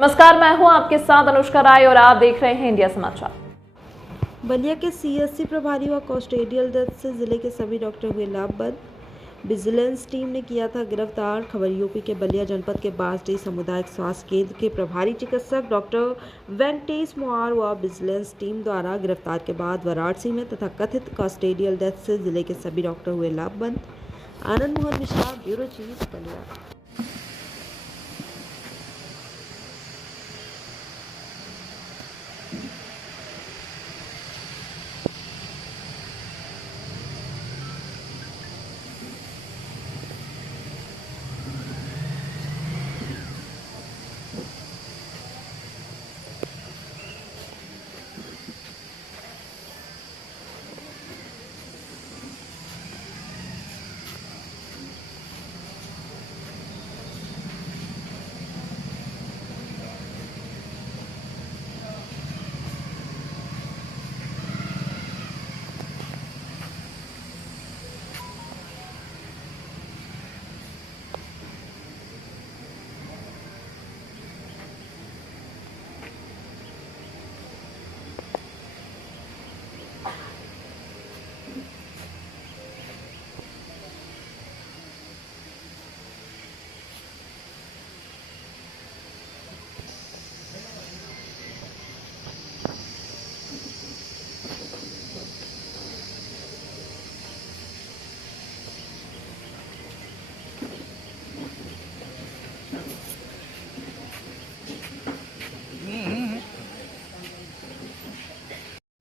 नमस्कार, मैं हूं आपके साथ अनुष्का राय और आप देख रहे हैं इंडिया समाचार। बलिया के सीएससी प्रभारी व कस्टोडियल डेथ से जिले के सभी डॉक्टर हुए लाभबंद। विजिलेंस टीम ने किया था गिरफ्तार। खबर यूपी के बलिया जनपद के बासडी सामुदायिक स्वास्थ्य केंद्र के प्रभारी चिकित्सक डॉक्टर वेंकटेश मोहार व विजिलेंस टीम द्वारा गिरफ्तार के बाद वाराणसी में तथा कथित कस्टोडियल डेथ से जिले के सभी डॉक्टर हुए लाभबंद। Anand Mohan Mishra, bureau chief, Ballia.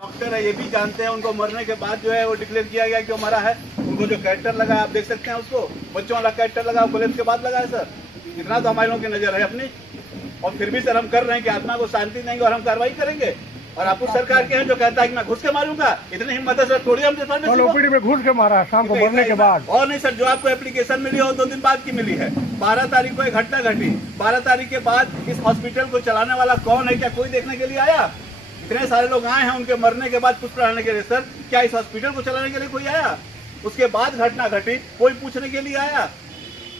Doctor है, ये भी जानते हैं उनको मरने के बाद जो है वो डिक्लेयर किया गया क्यों मरा है। उनको जो कैरेक्टर लगा आप देख सकते हैं, उसको बच्चों वाला कैरेक्टर लगा कोलेप्स के बाद लगा है सर। इतना तो हमारे लोगों की नजर है अपनी, और फिर भी सर हम कर रहे हैं कि आत्मा को शांति देंगे और हम कार्रवाई करेंगे। और आप उस सरकार के हैं जो कहता है कि मैं घुस के मारूंगा, इतनी हिम्मत है सर थोड़ी हम ओपीडी में घुस के मारा शाम को मरने के बाद। और नहीं सर, जो आपको एप्लीकेशन मिली हो 2 दिन बाद की मिली है। 12 तारीख को एक घटना घटी, 12 तारीख के बाद इस हॉस्पिटल को चलाने वाला कौन है, क्या कोई देखने के लिए आया? इतने सारे लोग आए हैं उनके मरने के बाद पुष्प चढ़ाने के लिए, सर क्या इस हॉस्पिटल को चलाने के लिए कोई आया? उसके बाद घटना घटी, कोई पूछने के लिए आया?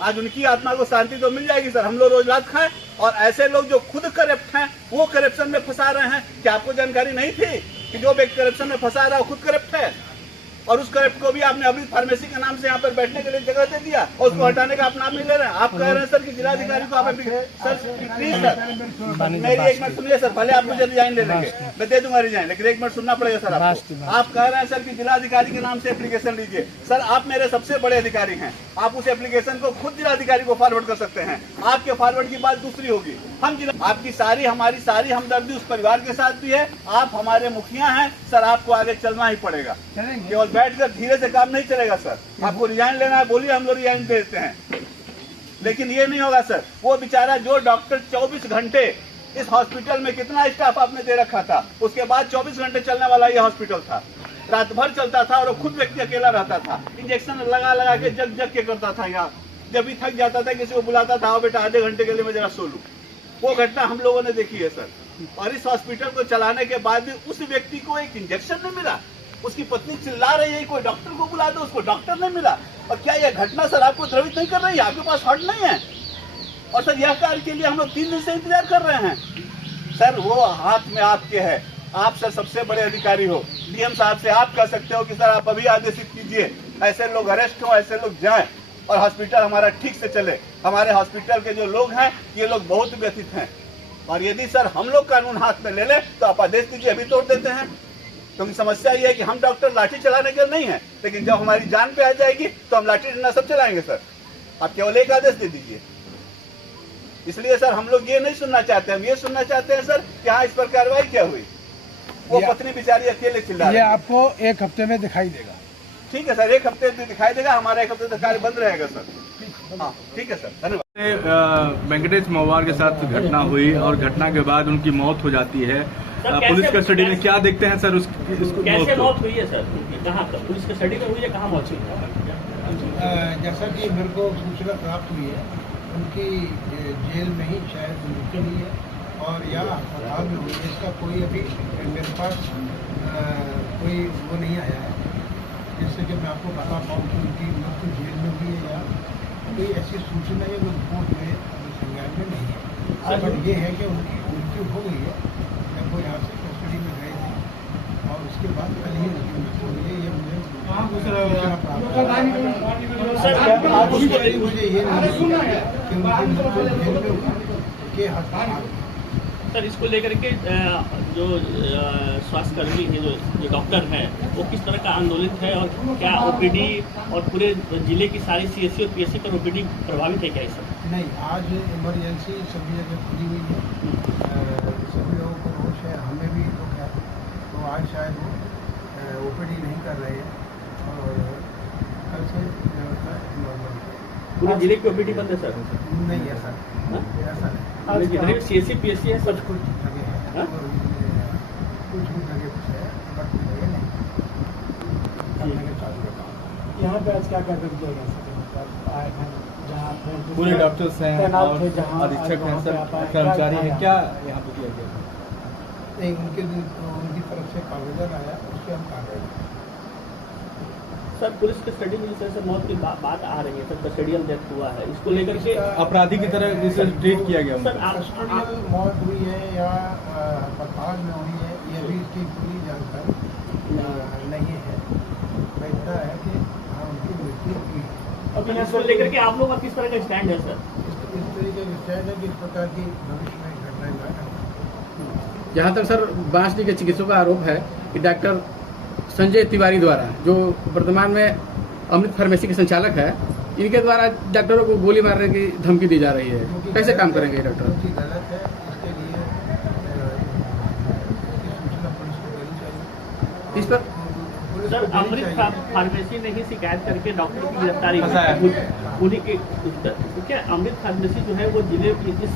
आज उनकी आत्मा को शांति तो मिल जाएगी सर। हम लोग रोज रात खाएं और ऐसे लोग जो खुद करप्ट हैं वो करप्शन में फंसा रहे हैं। क्या आपको जानकारी नहीं थी कि जो व्यक्ति करप्शन में फंसा रहा है वो खुद करप्ट है? और उस करप्ट को भी आपने अमृत फार्मेसी के नाम से यहाँ पर बैठने के लिए जगह दे दिया और उसको हटाने का आप नाम नहीं ले रहे हैं। आप कह रहे हैं सर कि जिलाधिकारी को आप सर प्लीज सर मेरी एक मिनट सुनिए सर, भले आप मुझे रिजाइन ले लेंगे, मैं दे दूंगा रिजाइन, लेकिन एक मिनट सुनना पड़ेगा सर आपको। आप कह रहे हैं सर कि जिलाधिकारी के नाम से एप्लीकेशन लीजिए। सर आप मेरे सबसे बड़े अधिकारी हैं, आप उस एप्लीकेशन को खुद जिलाधिकारी को फॉरवर्ड कर सकते हैं। आपके फॉरवर्ड की बात दूसरी होगी। हम आपकी हमारी सारी हमदर्दी उस परिवार के साथ भी है। आप हमारे मुखिया हैं सर, आपको आगे चलना ही पड़ेगा। केवल बैठकर धीरे से काम नहीं चलेगा सर। आपको रिजाइन लेना है बोलिए, हम लोग रिजाइन दे देते हैं, लेकिन ये नहीं होगा सर। वो बेचारा जो डॉक्टर 24 घंटे इस हॉस्पिटल में, कितना स्टाफ आपने दे रखा था, उसके बाद 24 घंटे चलने वाला ये हॉस्पिटल था। रात भर चलता था और वो खुद व्यक्ति अकेला रहता था, इंजेक्शन लगा लगा के जग जग के करता था। यहाँ जब भी थक जाता था किसी को बुलाता था, आओ बेटा आधे घंटे के लिए मैं जरा सो लूं। वो घटना हम लोगों ने देखी है सर। और इस हॉस्पिटल को चलाने के बाद भी उस व्यक्ति को एक इंजेक्शन नहीं मिला। उसकी पत्नी चिल्ला रही है कोई डॉक्टर को बुला दो, उसको डॉक्टर नहीं मिला। और क्या यह घटना सर आपको द्रवित नहीं कर रही है? आपके पास फंड नहीं है? और सर यह कार्य के लिए हम लोग 3 दिन से इंतजार कर रहे हैं सर। वो हाथ में आपके है, आप सर सबसे बड़े अधिकारी हो। डीएम साहब से आप कह सकते हो कि सर आप अभी आदेशित कीजिए, ऐसे लोग अरेस्ट हो, ऐसे लोग जाएं और हॉस्पिटल हमारा ठीक से चले। हमारे हॉस्पिटल के जो लोग हैं ये लोग बहुत व्यथित हैं, और यदि सर हम लोग कानून हाथ में ले ले तो आप आदेश दीजिए, अभी तोड़ देते हैं। क्योंकि समस्या ये है कि हम डॉक्टर लाठी चलाने के नहीं है, लेकिन जब हमारी जान पे आ जाएगी तो हम लाठी डंडा सब चलाएंगे सर। आप केवल एक आदेश दे दीजिए। इसलिए सर हम लोग ये नहीं सुनना चाहते, हम ये सुनना चाहते हैं सर कि हाँ इस पर कार्रवाई क्या हुई। वो पत्नी बेचारी अकेले चिल्ला रही है। ये आपको 1 हफ्ते में दिखाई देगा। ठीक है सर, 1 हफ्ते में दिखाई देगा। हमारा 1 हफ्ते तक कार्य बंद रहेगा सर। हाँ ठीक है सर, धन्यवाद। वेंकटेश मोहार के साथ घटना हुई और घटना के बाद उनकी मौत हो जाती है। पुलिस कस्टडी में क्या देखते हैं सर कैसे मौत हुई है सर? कहाँ पर पुलिस कस्टडी में हुई है, कहाँ मौत हुई है? जैसा कि मेरे को सूचना प्राप्त हुई है, उनकी जेल में ही शायद मृत्यु हुई है और या अस्पताल में हुई है। इसका कोई अभी मेरे पास कोई वो नहीं आया है जिससे कि मैं आपको बता पाऊँ कि उनकी मृत्यु जेल में हुई है या कोई ऐसी सूचना या रिपोर्ट में संज्ञान में नहीं है। बट ये है कि उनकी मृत्यु हो गई है, जब वो यहाँ से कस्टडी में गए थे और उसके बाद कल ही उनकी मृत्यु हुई है। ये मुझे सूचना प्राप्त है। मुझे ये नहीं कि उनकी मृत्यु जेल में हुई के अस्पताल। सर, इसको लेकर के जो स्वास्थ्यकर्मी हैं, जो डॉक्टर हैं, वो किस तरह का आंदोलित है और क्या ओपीडी और पूरे जिले की सारी सीएससी और पीएससी पर ओपीडी प्रभावित है क्या इस समय? नहीं, आज इमरजेंसी सभी जगह खुली हुई है, सभी लोगों को होश है, हमें भी दुख है, तो आज शायद वो ओपीडी नहीं कर रहे हैं और कल से व्यवस्था नॉर्मल है। पूरे जिले की ओपीडी बंद है सर? नहीं, ऐसा नहीं। जितने भी सीएससी पीएससी है सब कुछ जगह है, कुछ जगह कुछ है, बट ये नहीं करने के चालू है काम। यहाँ पे आज क्या क्या कर दिया गया सर? आए हैं जहाँ पूरे डॉक्टर्स हैं और अधीक्षक हैं, सब कर्मचारी हैं, क्या यहाँ पे किया गया? नहीं, उनकी तरफ से कागजात आया, उससे हम कार्रवाई करें। सर, पुलिस कस्टडी में जैसे मौत की बात आ रही है, सर कस्टडियल डेथ हुआ है, इसको लेकर के अपराधी की तरह इसे ट्रीट किया गया? सर, कस्टडियल मौत हुई है या अस्पताल में हुई है, ये भी इसकी पूरी जानकारी नहीं है। इतना है कि हाँ, उनकी मृत्यु हुई है। अब इसको लेकर के आप लोग का किस तरह का स्टैंड है सर? इस तरीके का स्टैंड है कि इस प्रकार की भविष्य में घटनाएं न घटें। जहाँ तक सर बांसडीह के चिकित्सकों का आरोप है कि डॉक्टर संजय तिवारी द्वारा, जो वर्तमान में अमृत फार्मेसी के संचालक है, इनके द्वारा डॉक्टरों को गोली मारने की धमकी दी जा रही है। कैसे काम करेंगे डॉक्टर? गलत है, इसके लिए सूचना पुलिस को देनी चाहिए। इस पर सर, अमृत फार्मेसी ने ही शिकायत करके डॉक्टर की गिरफ्तारी उन्हीं के तो क्या अमृत फार्मेसी जो है वो जिले की इस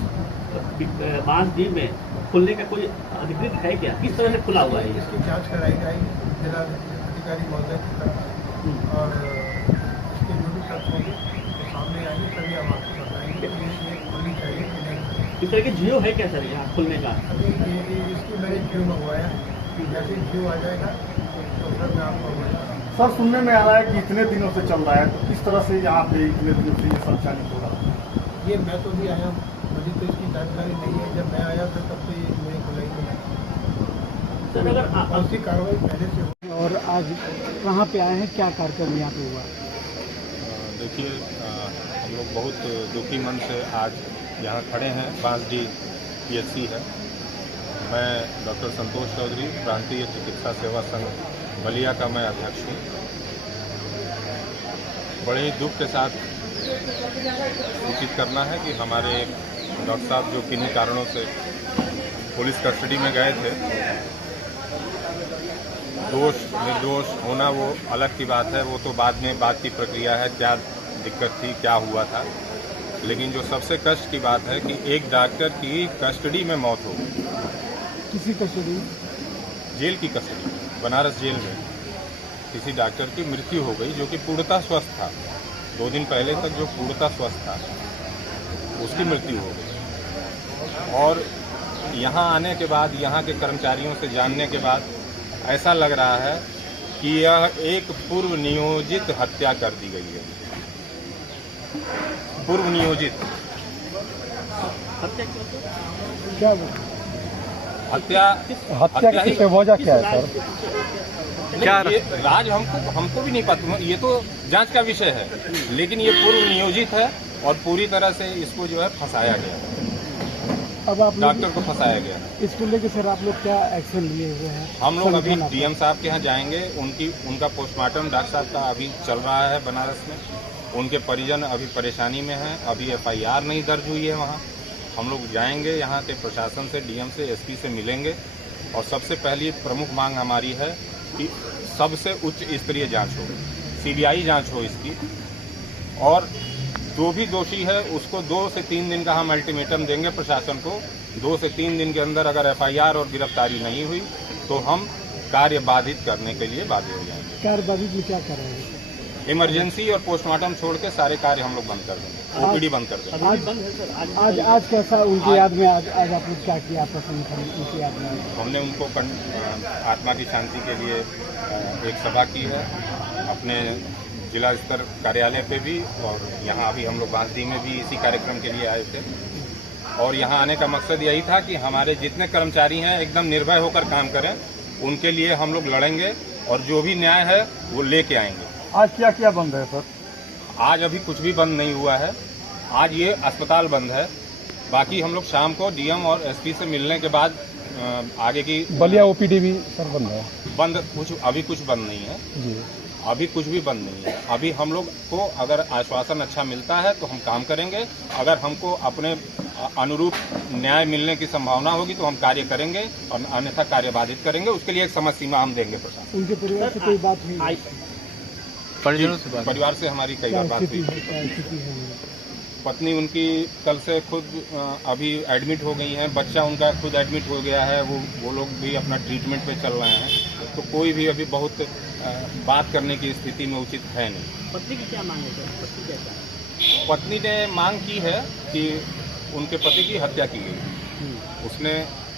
बांसडीह में खुलने का कोई अधिकृत है क्या? किस तरह से खुला हुआ है? इसकी जांच कराई जाएगी जिला अधिकारी महोदय की तरफ और इसके जो भी तथ्य होंगे तो सामने आएंगे, तभी हम आपको बताएंगे कि ये खुलनी चाहिए कि नहीं। इस तरह के जियो है क्या सर यहाँ खुलने का? अभी इसकी मैंने क्यों मंगवाया, जैसे क्यों आ जाएगा तो फिर मैं आपको बताऊँगा। सर, सुनने में आ रहा है कि इतने दिनों से चल रहा है, तो किस तरह से यहाँ पे इतने दिनों से ये संचालित हो रहा है? ये मैं तो भी आया हूँ, मुझे तो इसकी जानकारी नहीं है। जब मैं आया था तब तो ये मेरे खुला ही नहीं। सर, अगर उसकी कार्रवाई पहले से हो। और आज कहाँ पे आए हैं, क्या कार्यक्रम यहाँ पे हुआ? देखिए, हम लोग बहुत दुखी मन से आज यहाँ खड़े हैं। बांसडीह पीएचसी है। मैं डॉक्टर संतोष चौधरी, प्रांतीय चिकित्सा सेवा संघ बलिया का मैं अध्यक्ष हूँ। बड़े ही दुख के साथ सूचित करना है कि हमारे डॉक्टर साहब जो किन्हीं कारणों से पुलिस कस्टडी में गए थे, दोष निर्दोष होना वो अलग की बात है, वो तो बाद में बात की प्रक्रिया है, क्या दिक्कत थी, क्या हुआ था। लेकिन जो सबसे कष्ट की बात है कि एक डॉक्टर की कस्टडी में मौत हो गई। किसी कस्टडी? जेल की कस्टडी, बनारस जेल में किसी डॉक्टर की मृत्यु हो गई जो कि पूर्णतः स्वस्थ था। 2 दिन पहले तक जो पूर्णतः स्वस्थ था उसकी मृत्यु हो गई। और यहाँ आने के बाद, यहाँ के कर्मचारियों से जानने के बाद ऐसा लग रहा है कि यह एक पूर्व नियोजित हत्या कर दी गई है। पूर्व नियोजित हत्या क्या? हत्या की वजह क्या है सर? क्या राज हमको भी नहीं पता, ये तो जांच का विषय है। लेकिन ये पूर्व नियोजित है और पूरी तरह से इसको जो है फंसाया गया है। अब आप डॉक्टर को फंसाया गया है। इसको लेकर सर आप लोग क्या एक्शन लिए हुए हैं? हम लोग अभी डीएम साहब के यहाँ जाएंगे। उनका पोस्टमार्टम डॉक्टर साहब का अभी चल रहा है बनारस में। उनके परिजन अभी परेशानी में हैं, अभी FIR नहीं दर्ज हुई है वहाँ। हम लोग जाएंगे, यहाँ के प्रशासन से, डीएम से, SP से मिलेंगे और सबसे पहली प्रमुख मांग हमारी है कि सबसे उच्च स्तरीय जांच हो, CBI जांच हो इसकी। और जो भी दोषी है उसको 2 से 3 दिन का हम अल्टीमेटम देंगे प्रशासन को। 2 से 3 दिन के अंदर अगर FIR और गिरफ्तारी नहीं हुई तो हम कार्य बाधित करने के लिए बाध्य हो जाएंगे। कार्य बाधित में क्या करेंगे? इमरजेंसी और पोस्टमार्टम छोड़ के सारे कार्य हम लोग बंद कर देंगे, OPD बंद कर देंगे। आज कैसा उनकी याद में आज आप लोग क्या किया उनकी याद में? हमने उनको आत्मा की शांति के लिए एक सभा की है अपने जिला स्तर कार्यालय पे भी, और यहाँ अभी हम लोग बांसडीह में भी इसी कार्यक्रम के लिए आए थे। और यहाँ आने का मकसद यही था कि हमारे जितने कर्मचारी हैं एकदम निर्भय होकर काम करें, उनके लिए हम लोग लड़ेंगे और जो भी न्याय है वो लेके आएंगे। आज क्या क्या बंद है सर? आज अभी कुछ भी बंद नहीं हुआ है, आज ये अस्पताल बंद है। बाकी हम लोग शाम को डीएम और एसपी से मिलने के बाद आगे की बलिया ओपीडी भी सर बंद है? बंद अभी कुछ बंद नहीं है जी, अभी कुछ भी बंद नहीं है। अभी हम लोग को अगर आश्वासन अच्छा मिलता है तो हम काम करेंगे, अगर हमको अपने अनुरूप न्याय मिलने की संभावना होगी तो हम कार्य करेंगे और अन्यथा कार्य बाधित करेंगे। उसके लिए एक समय सीमा हम देंगे प्रशासन। उनके परिवार से कोई बात हुई? परिजनों से बात? परिवार से हमारी कई बार बात हुई। पत्नी उनकी कल से खुद अभी एडमिट हो गई हैं, बच्चा उनका खुद एडमिट हो गया है, वो लोग भी अपना ट्रीटमेंट पे चल रहे हैं। तो कोई भी अभी बहुत बात करने की स्थिति में उचित है नहीं। पत्नी की क्या मांग है सर? पत्नी क्या चाहती है? पत्नी ने मांग की है कि उनके पति की हत्या की गई। उसने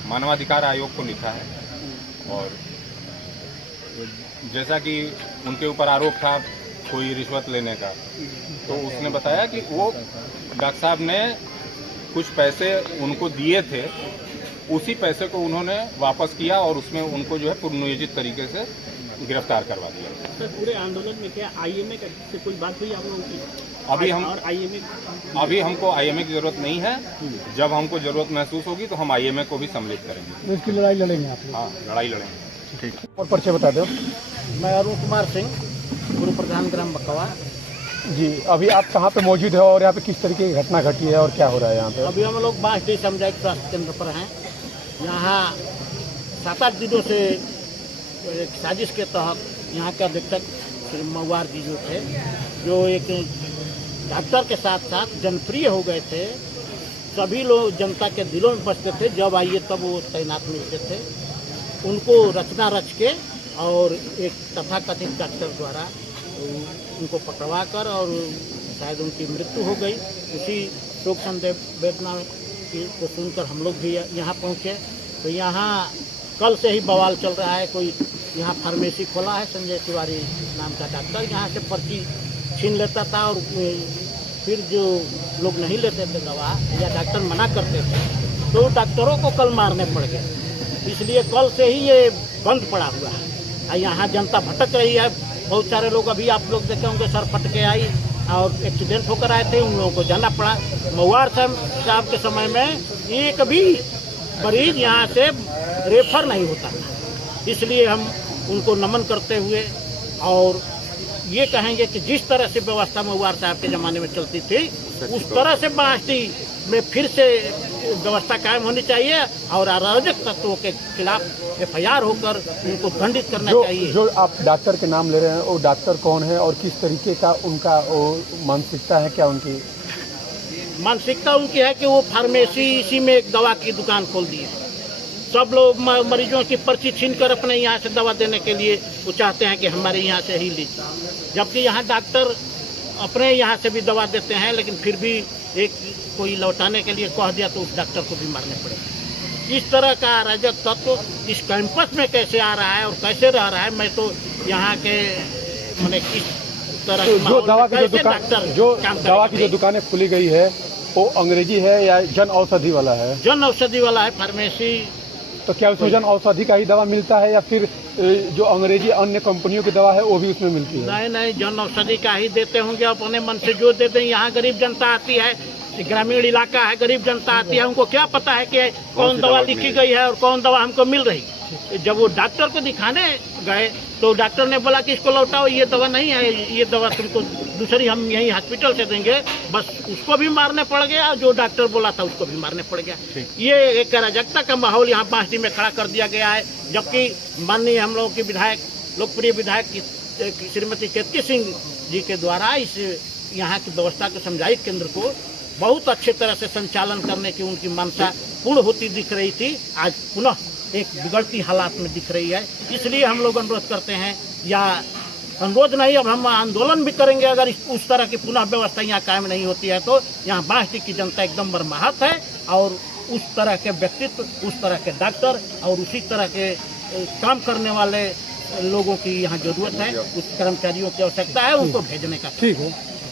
मानवाधिकार आयोग को लिखा है और जैसा कि उनके ऊपर आरोप था कोई रिश्वत लेने का, तो उसने बताया कि वो डॉक्टर साहब ने कुछ पैसे उनको दिए थे, उसी पैसे को उन्होंने वापस किया और उसमें उनको जो है पूर्वनियोजित तरीके से गिरफ्तार करवा दिया। सर पूरे आंदोलन में क्या आईएमए से कोई बात हुई आप लोगों की? अभी हमको आईएमए की जरूरत नहीं है। जब हमको जरूरत महसूस होगी तो हम आईएमए को भी सम्मिलित करेंगे। इसकी लड़ाई लड़ेंगे आप लोग? हाँ, लड़ाई लड़ेंगे। ठीक। और परिचय बता दो। मैं अरुण कुमार सिंह, पूर्व प्रधान ग्राम बकवा। जी, अभी आप कहाँ पे मौजूद है और यहाँ पे किस तरीके की घटना घटी है और क्या हो रहा है यहाँ पे? अभी हम लोग बांसडीह सामुदायिक स्वास्थ्य केंद्र पर हैं। यहाँ 7-8 दिनों से एक साजिश के तहत यहाँ के अधीक्षक श्री मवार जी जो थे, जो एक डॉक्टर के साथ साथ जनप्रिय हो गए थे, सभी लोग जनता के दिलों में बसते थे, जब आइए तब वो तैनात मिलते थे। उनको रचना रच के और एक तथाकथित डॉक्टर द्वारा उनको पकड़वा कर और शायद उनकी मृत्यु हो गई। उसी शोक संदेह वेदना को सुनकर हम लोग भी यहाँ पहुँचे। तो यहाँ कल से ही बवाल चल रहा है। कोई यहाँ फार्मेसी खोला है, संजय तिवारी नाम का डॉक्टर, यहाँ से पर्ची छीन लेता था और फिर जो लोग नहीं लेते थे दवा या डॉक्टर मना करते थे तो डॉक्टरों को कल मारने पड़ गए। इसलिए कल से ही ये बंद पड़ा हुआ है। यहाँ जनता भटक रही है। बहुत सारे लोग अभी आप लोग देखे होंगे, सर फट के आई और एक्सीडेंट होकर आए थे, उन लोगों को जाना पड़ा। मवार साहब के समय में एक भी मरीज यहाँ से रेफर नहीं होता था। इसलिए हम उनको नमन करते हुए और ये कहेंगे कि जिस तरह से व्यवस्था मवार साहब के ज़माने में चलती थी उस तरह से बांसडीह में फिर से व्यवस्था कायम होनी चाहिए और अराजक तत्वों के खिलाफ एफआईआर होकर उनको दंडित करना चाहिए। जो आप डॉक्टर के नाम ले रहे हैं वो डॉक्टर कौन है और किस तरीके का उनका मानसिकता है? क्या उनकी मानसिकता उनकी है कि वो फार्मेसी इसी में एक दवा की दुकान खोल दी है। सब लोग मरीजों की पर्ची छीनकर अपने यहाँ से दवा देने के लिए वो चाहते हैं कि हमारे यहाँ से ही लीजिए, जबकि यहाँ डॉक्टर अपने यहाँ से भी दवा देते हैं, लेकिन फिर भी एक कोई लौटाने के लिए कह दिया तो उस डॉक्टर को भी मारने पड़ेगा। इस तरह का अराजक तत्व इस कैंपस में कैसे आ रहा है और कैसे रह रहा है, मैं तो यहाँ के मैंने किस तरह जो दवा की जो दुकानें खुली गई है वो अंग्रेजी है या जन औषधि वाला है? जन औषधि वाला है, फार्मेसी। तो क्या उसमें जन औषधि का ही दवा मिलता है या फिर जो अंग्रेजी अन्य कंपनियों की दवा है वो भी उसमें मिलती है? नहीं, जन औषधि का ही देते होंगे, अपने मन से जो देते हैं। यहाँ गरीब जनता आती है, ग्रामीण इलाका है, गरीब जनता आती है, उनको क्या पता है कि कौन दवा लिखी गई है और कौन दवा हमको मिल रही। जब वो डॉक्टर को दिखाने गए तो डॉक्टर ने बोला कि इसको लौटाओ, ये दवा नहीं है, ये दवा तुमको दूसरी हम यहीं हॉस्पिटल से देंगे। बस उसको भी मारने पड़ गया, जो डॉक्टर बोला था उसको भी मारने पड़ गया। ये एक अराजकता का माहौल यहाँ बांसडीह में खड़ा कर दिया गया है। जबकि माननीय हम लोगों की विधायक, लोकप्रिय विधायक श्रीमती केतकी सिंह जी के द्वारा इस यहाँ की व्यवस्था के सामुदायिक केंद्र को बहुत अच्छे तरह से संचालन करने की उनकी मंशा पूर्ण होती दिख रही थी, आज पुनः एक बिगड़ती हालात में दिख रही है। इसलिए हम लोग अनुरोध करते हैं, या अनुरोध नहीं, अब हम आंदोलन भी करेंगे अगर उस तरह की पुनः व्यवस्था यहाँ कायम नहीं होती है तो। यहाँ बांसडीह की जनता एकदम मर्माहत है और उस तरह के व्यक्तित्व, उस तरह के डॉक्टर और उसी तरह के काम करने वाले लोगों की यहाँ जरूरत है। उस कर्मचारियों की आवश्यकता है, उनको भेजने का। ठीक है।